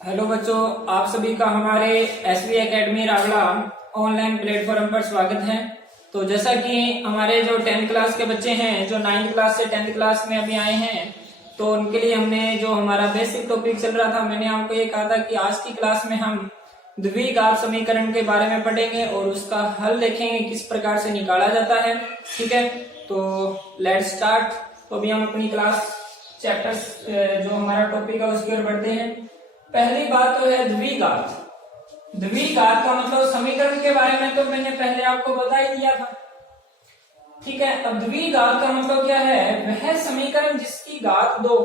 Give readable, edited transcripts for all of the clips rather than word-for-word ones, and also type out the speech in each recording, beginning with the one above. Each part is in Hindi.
हेलो बच्चों, आप सभी का हमारे SV academy Rawla online platform पर स्वागत है। तो जैसा कि हमारे जो 10th क्लास के बच्चे हैं जो 9th क्लास से 10th क्लास में अभी आए हैं, तो उनके लिए हमने जो हमारा बेसिक टॉपिक चल रहा था, मैंने आपको ये कहा था कि आज की क्लास में हम द्विघात समीकरण के बारे में पढ़ेंगे और उसका हल देखेंगे किस प्रकार से निकाला जाता है। ठीक है, तो लेट्स स्टार्ट। तो अभी हम अपनी क्लास चैप्टर्स जो हमारा टॉपिक है उसकी ओर बढ़ते हैं। पहली बात तो है द्विघात। द्विघात का मतलब समीकरण के बारे में तो मैंने पहले आपको बता ही दिया था। ठीक है, अब द्विघात का मतलब क्या है? वह समीकरण जिसकी घात 2 हो,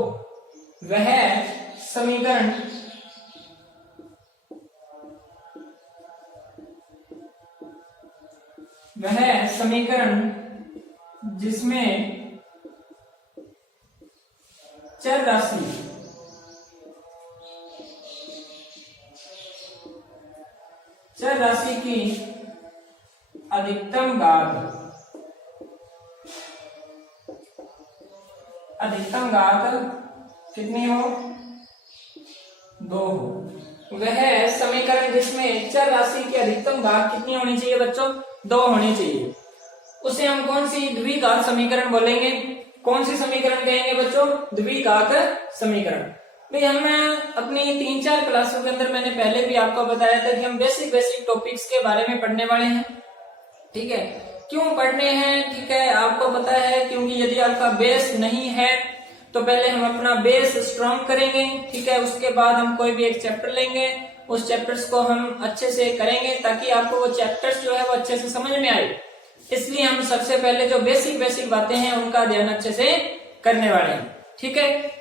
वह समीकरण जिसमें चर राशि की अधिकतम घात कितनी हो? 2 हो। वह समीकरण जिसमें चर राशि की अधिकतम घात कितनी होनी चाहिए बच्चों? 2 होनी चाहिए। उसे हम कौन सी द्विघात समीकरण बोलेंगे? कौन सी समीकरण कहेंगे बच्चों? द्विघात समीकरण। भाई हम अपनी 3-4 क्लासों के अंदर मैंने पहले भी आपको बताया था कि हम बेसिक टॉपिक्स के बारे में पढ़ने वाले हैं। ठीक है, क्यों पढ़ने हैं? ठीक है, आपको पता है क्योंकि यदि आपका बेस नहीं है तो पहले हम अपना बेस स्ट्रॉन्ग करेंगे। ठीक है, उसके बाद हम कोई भी एक चैप्टर लेंगे, उस चैप्टर्स को हम अच्छे से करेंगे ताकि आपको वो चैप्टर्स जो है वो अच्छे से समझ में आए। इसलिए हम सबसे पहले जो बेसिक बातें हैं उनका अध्ययन अच्छे से करने वाले हैं। ठीक है,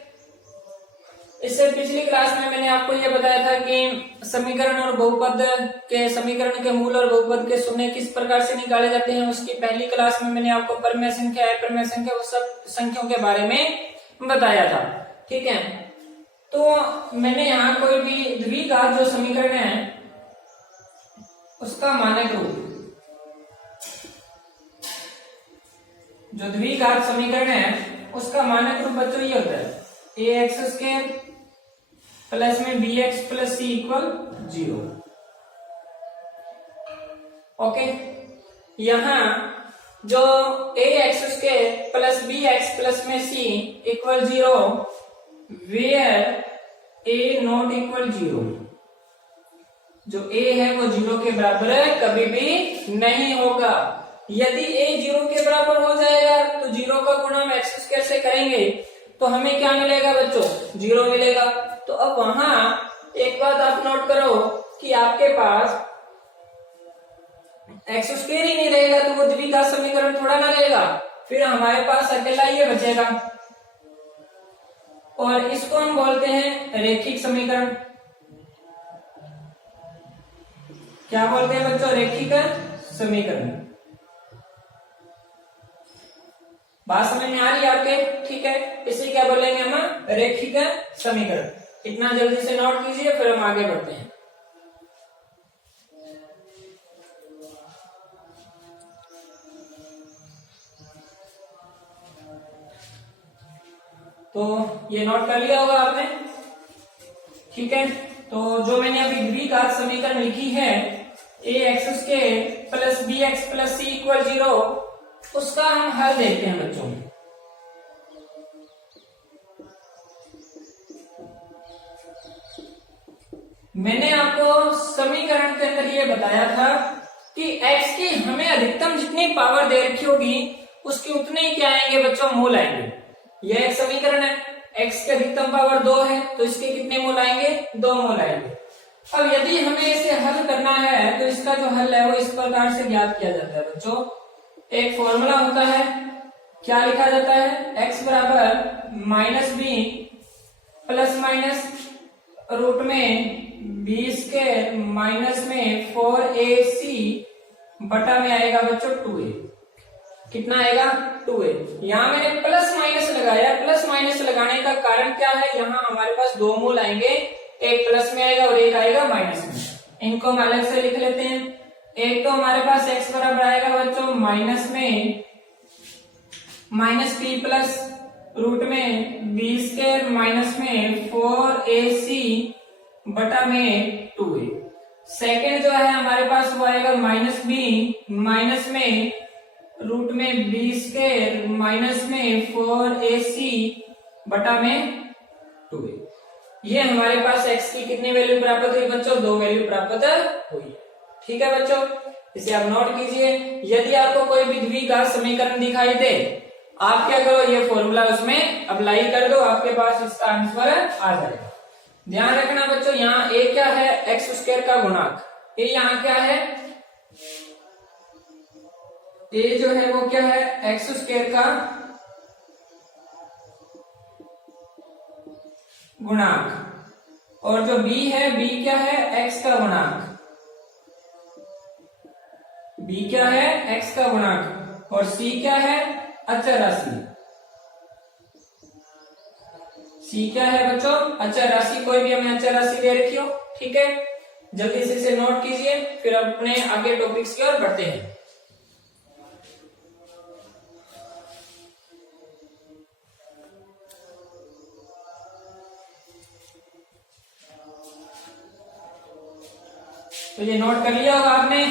इससे पिछली क्लास में मैंने आपको यह बताया था कि समीकरण और बहुपद के समीकरण के मूल और बहुपद के शून्य किस प्रकार से निकाले जाते हैं। उसकी पहली क्लास में मैंने आपको परमेय संख्या, अपरिमेय संख्या, वो सब संख्याओं के बारे में बताया था। ठीक है, तो मैंने यहाँ कोई भी द्विघात जो समीकरण है उसका मानक रूप, जो द्विघात समीकरण है उसका मानक रूप बच्चों ये होता है ax² प्लस में bx plus c equal 0। Okay, यहां जो ax² प्लस bx प्लस में c equal 0, where a not equal 0। जो a है वो 0 के बराबर कभी भी नहीं होगा। यदि a 0 के बराबर हो जाएगा तो 0 का गुणा हम x² से करेंगे तो हमें क्या मिलेगा बच्चों? 0 मिलेगा। तो अब वहां एक बात आप नोट करो कि आपके पास x² ही नहीं रहेगा तो वो द्विघात समीकरण थोड़ा ना रहेगा, फिर हमारे पास अकेला ये बचेगा और इसको हम बोलते हैं रेखिक समीकरण। क्या बोलते हैं बच्चों? रेखिक समीकरण। बात समझ में आ रही है आपके? ठीक है, इसे क्या बोलेंगे हम? रेखिक समीकरण। इतना जल्दी से नोट कीजिए, फिर हम आगे बढ़ते हैं। तो ये नोट कर लिया होगा आपने। ठीक है, तो जो मैंने अभी द्विघात समीकरण लिखी है ax² plus bx plus c equal 0, उसका हम हल देखते हैं बच्चों। मैंने आपको समीकरण के अंदर ये बताया था कि x की हमें अधिकतम जितनी पावर दे रखी होगी उसके उतने ही क्या आएंगे बच्चों? मूल आएंगे। यह एक समीकरण है, x की अधिकतम पावर 2 है तो इसके कितने मूल आएंगे? 2 मूल आएंगे। अब यदि हमें इसे हल करना है तो इसका जो हल है वो इस प्रकार से ज्ञात किया जाता है बच्चों। एक फॉर्मूला होता है, क्या लिखा जाता है? x बराबर -b प्लस माइनस रूट में b² माइनस में 4ac बटा में आएगा बच्चों 2a। कितना आएगा? 2a। यहाँ मैंने प्लस माइनस लगाया। प्लस माइनस लगाने का कारण क्या है? यहाँ हमारे पास 2 मूल आएंगे, एक प्लस में आएगा और एक आएगा माइनस में। इनको हम अलग से लिख लेते हैं। एक तो हमारे पास x बराबर आएगा बच्चों माइनस में -p प्लस रूट में b² माइनस में 4ac बटा में 2a। सेकेंड जो है हमारे पास वो आएगा -b माइनस में रूट में बी स्क्वायर माइनस में 4ac बटा में 2a। ये हमारे पास x की कितनी वैल्यू प्राप्त हुई बच्चों? 2 वैल्यू प्राप्त हुई। ठीक है बच्चों, इसे आप नोट कीजिए। यदि आपको कोई भी द्विघात समीकरण दिखाई दे, आप क्या करो, ये फॉर्मूला उसमें अप्लाई कर दो, आपके पास इसका आंसर आ जाएगा। ध्यान रखना बच्चों, यहाँ a क्या है? एक्स स्क्वायर का गुणांक। a यहाँ क्या है? a जो है वो क्या है? एक्स स्क्वायर का गुणांक। और जो b है, b क्या है? x का गुणांक। b क्या है? x का गुणांक। और c क्या है? अचर राशि। c क्या है बच्चों? अचर राशि। कोई भी हमें अचर राशि दे रखी हो, ठीक है, जल्दी से इसे नोट कीजिए, फिर अपने आगे टॉपिक्स की ओर बढ़ते हैं। तो ये नोट कर लिया होगा आपने।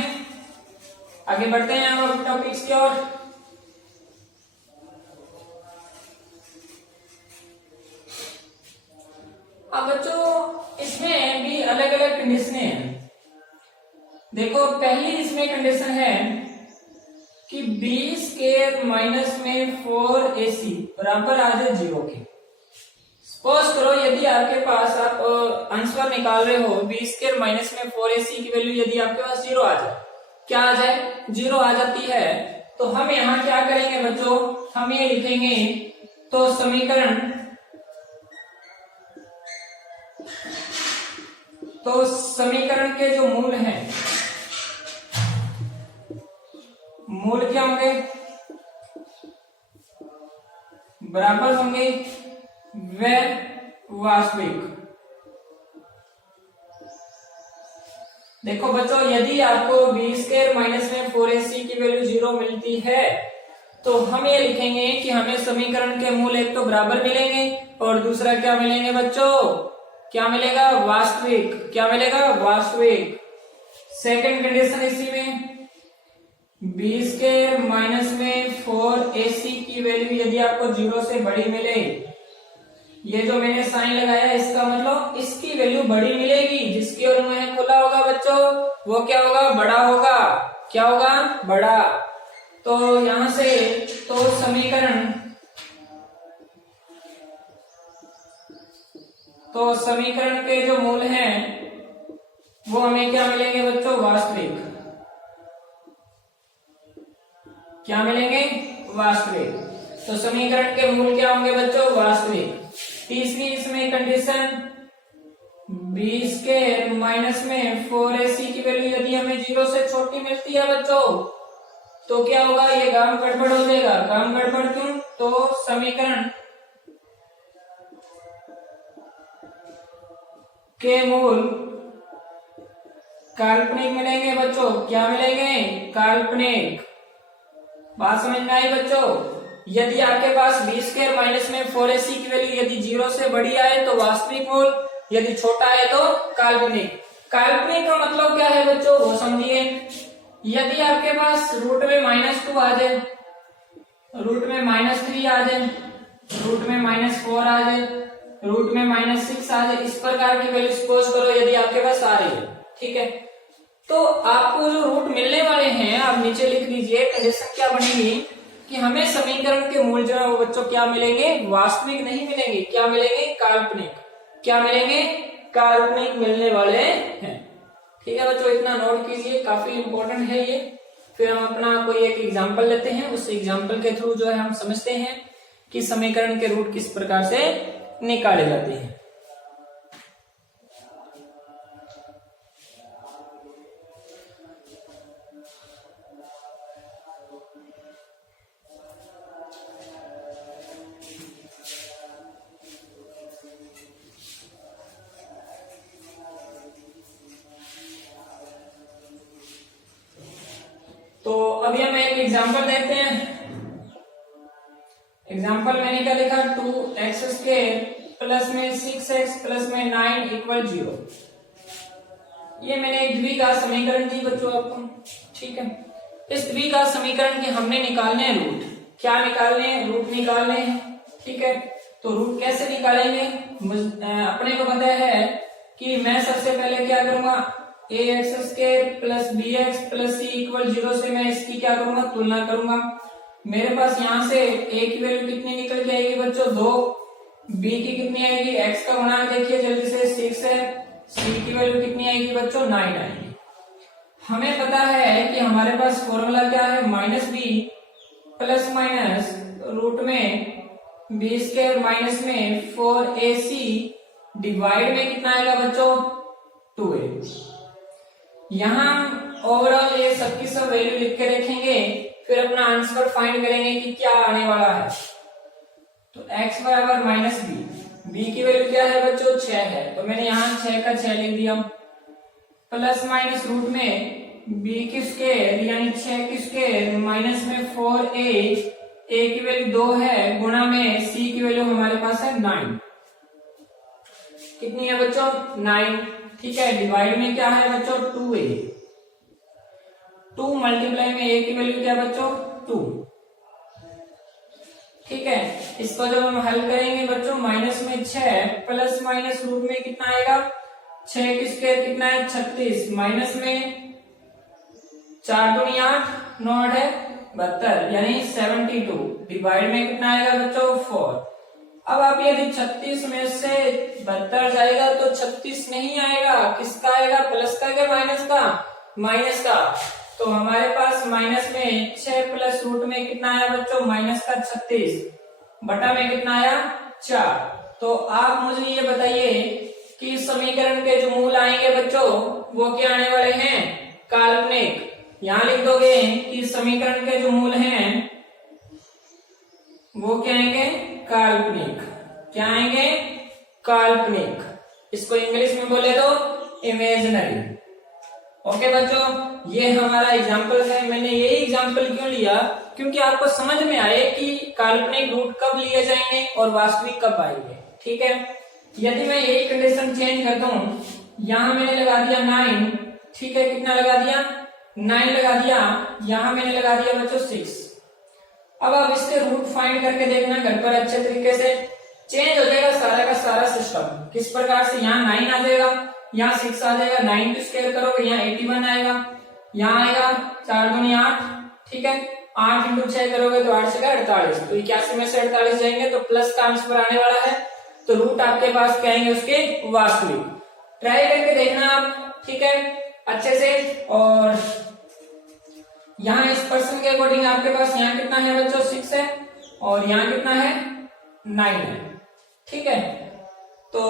आगे बढ़ते हैं हम अपने टॉपिक्स की ओर। अब बच्चों इसमें भी अलग अलग कंडीशनें हैं। देखो पहली इसमें कंडीशन है कि बी स्क्वायर माइनस में 4ac बराबर आ जाए 0 के। सपोज करो यदि आपके पास आप आंसर निकाल रहे हो, बी स्क्वायर माइनस में 4ac की वैल्यू यदि आपके पास 0 आ जाए, क्या आ जाए? 0 आ जाती है, तो हम यहाँ क्या करेंगे बच्चों? हम ये लिखेंगे, तो समीकरण के जो मूल हैं, मूल क्या होंगे? बराबर होंगे व वास्तविक। देखो बच्चों, यदि आपको बी स्क्वायर माइनस में 4ac की वैल्यू 0 मिलती है, तो हम ये लिखेंगे कि हमें समीकरण के मूल एक तो बराबर मिलेंगे और दूसरा क्या मिलेंगे बच्चों? क्या मिलेगा? वास्तविक। क्या मिलेगा? वास्तविक। सेकंड कंडीशन इसी में, बी स्क्वायर माइनस में 4ac की वैल्यू यदि आपको 0 से बड़ी मिले, ये जो मैंने साइन लगाया इसका मतलब इसकी वैल्यू बड़ी मिलेगी, जिसकी ओर मुंह खुला होगा बच्चों वो क्या होगा? बड़ा होगा। क्या होगा? बड़ा। तो यहां से तो समीकरण के जो मूल हैं वो हमें क्या मिलेंगे बच्चों? वास्तविक। क्या मिलेंगे? वास्तविक। तो समीकरण के मूल क्या होंगे बच्चों? वास्तविक। तीसरी इसमें कंडीशन, बी स्क्वायर माइनस में 4ac की वैल्यू यदि हमें 0 से छोटी मिलती है बच्चों, तो क्या होगा? ये काम गड़बड़ हो जाएगा। काम गड़बड़ क्यों? तो समीकरण के मूल काल्पनिक मिलेंगे बच्चों। क्या मिलेंगे? काल्पनिक। बात समझ में आई बच्चों? यदि आपके पास बी स्क्वायर माइनस में 4ac की वैल्यू यदि 0 से बड़ी आए तो वास्तविक मूल, यदि छोटा है तो काल्पनिक। काल्पनिक का मतलब क्या है बच्चों? वो समझिए। यदि आपके पास रूट में -2 आ जाए, रूट में -3 आ जाए, रूट में -4 आ जाए, रूट में -6 आ जाए, इस प्रकार की वैल्यू सपोज करो यदि आपके पास आ रही है, ठीक है, तो आपको जो रूट मिलने वाले हैं आप नीचे लिख लीजिए। कंडीशन क्या बनेगी कि हमें समीकरण के मूल जो है वो बच्चों क्या मिलेंगे? वास्तविक नहीं मिलेंगे। क्या मिलेंगे? काल्पनिक। क्या मिलेंगे? काल्पनिक मिलने वाले हैं। ठीक है बच्चों, इतना नोट कीजिए, काफी इंपॉर्टेंट है ये। फिर हम अपना कोई एक एग्जाम्पल लेते हैं, उस एग्जाम्पल के थ्रू जो है हम समझते हैं कि समीकरण के रूट किस प्रकार से निकाले जाते हैं। तो अभी हम एक एग्जांपल देखते हैं। एग्जांपल मैंने क्या लिखा? 2x² प्लस में 6x प्लस में 9 इक्वल 0। ये मैंने एक द्विघात समीकरण दी बच्चों आपको, ठीक है। इस द्विघात समीकरण के हमने निकालने हैं रूट। क्या निकालने हैं? रूट निकालने हैं, ठीक है। तो रूट कैसे निकालेंगे? अपने को पता है कि मैं सबसे पहले क्या करूंगा, ax² plus bx plus c equal 0 से मैं इसकी क्या करूंगा, तुलना करूंगा। मेरे पास यहाँ से a की वैल्यू कितनी निकल के आएगी बच्चों, 2, b की कितनी आएगी, x का गुणांक देखिए जल्दी से 6 है, c की वैल्यू कितनी आएगी बच्चों, 9 आएगी। हमें पता है कि हमारे पास फॉर्मूला क्या है, -b प्लस माइनस रूट में b² माइनस में 4ac डिवाइड में कितना आएगा बच्चों, 2a। यहाँ ओवरऑल ये सबकी सब वैल्यू लिख के रखेंगे, फिर अपना आंसर फाइंड करेंगे कि क्या आने वाला है। तो x बराबर -b, b की वैल्यू क्या है बच्चों, 6 है, तो मैंने यहाँ 6 का 6 लिख दिया, प्लस माइनस रूट में b की स्क्वायर यानी 6 की स्क्वायर माइनस में 4a, a की वैल्यू 2 है, गुणा में c की वैल्यू हमारे पास है 9। कितनी है बच्चों, 9, ठीक है। डिवाइड में क्या है बच्चों, 2a, 2 मल्टीप्लाई में a की वैल्यू क्या बच्चों, 2, ठीक है। इसको जब हम हल करेंगे बच्चों, माइनस में 6 प्लस माइनस रूट में कितना आएगा, 6 की स्क्वायर कितना है, 36, माइनस में 4 दूनी 8, 9 है 72 यानी 72, डिवाइड में कितना आएगा बच्चों, 4। अब आप यदि 36 में से 72 जाएगा तो 36 नहीं आएगा, किसका आएगा, प्लस का क्या माइनस का, माइनस का। तो हमारे पास माइनस में 6 प्लस रूट में कितना आया बच्चों, माइनस का 36 बटा में कितना आया, 4। तो आप मुझे ये बताइए कि समीकरण के जो मूल आएंगे बच्चों वो क्या आने वाले हैं, काल्पनिक। यहां लिख दोगे कि समीकरण के जो मूल हैं वो क्या आएंगे, काल्पनिक। क्या आएंगे, काल्पनिक। इसको इंग्लिश में बोले तो इमेजिनरी। ओके बच्चों, ये हमारा एग्जाम्पल है। मैंने ये एग्जाम्पल क्यों लिया, क्योंकि आपको समझ में आए कि काल्पनिक रूट कब लिए जाएंगे और वास्तविक कब आएंगे, ठीक है। यदि मैं यही कंडीशन चेंज करता हूं, यहां मैंने लगा दिया 9, ठीक है, कितना लगा दिया, 9 लगा दिया, यहां मैंने लगा दिया बच्चों 6। अब आप इसके रूट फाइंड करके देखना घर पर, अच्छे तरीके से चेंज हो जाएगा सारा का सारा सिस्टम। किस प्रकार से, यहाँ 9 आ जाएगा, यहाँ 6 आ जाएगा, 9 की स्क्वायर करोगे यहाँ 81 आएगा, यहाँ आएगा 4 दूनी 8, ठीक है, 8 इंटू 6 करोगे तो 8 से 48, तो 81 में से 48 जाएंगे तो प्लस का आंसर आने वाला है। तो रूट आपके पास क्या आएंगे, उसके वास्तविक। ट्राई करके देखना आप, ठीक है, अच्छे से। और यहाँ इस पर्सन के अकॉर्डिंग आपके पास यहाँ कितना है बच्चों, 6 है, और यहाँ कितना है, 9 है, ठीक है। तो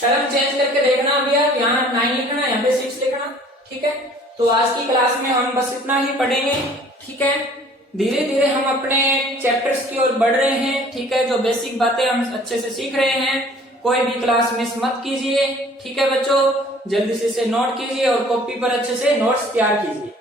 टर्म चेंज करके देखना भैया, यहाँ 9 लिखना, यहाँ पे 6 लिखना, ठीक है। तो आज की क्लास में हम बस इतना ही पढ़ेंगे, ठीक है। धीरे धीरे हम अपने चैप्टर्स की ओर बढ़ रहे हैं, ठीक है। जो बेसिक बातें हम अच्छे से सीख रहे हैं, कोई भी क्लास मिस मत कीजिए, ठीक है बच्चों। जल्दी से इसे नोट कीजिए और कॉपी पर अच्छे से नोट्स तैयार कीजिए।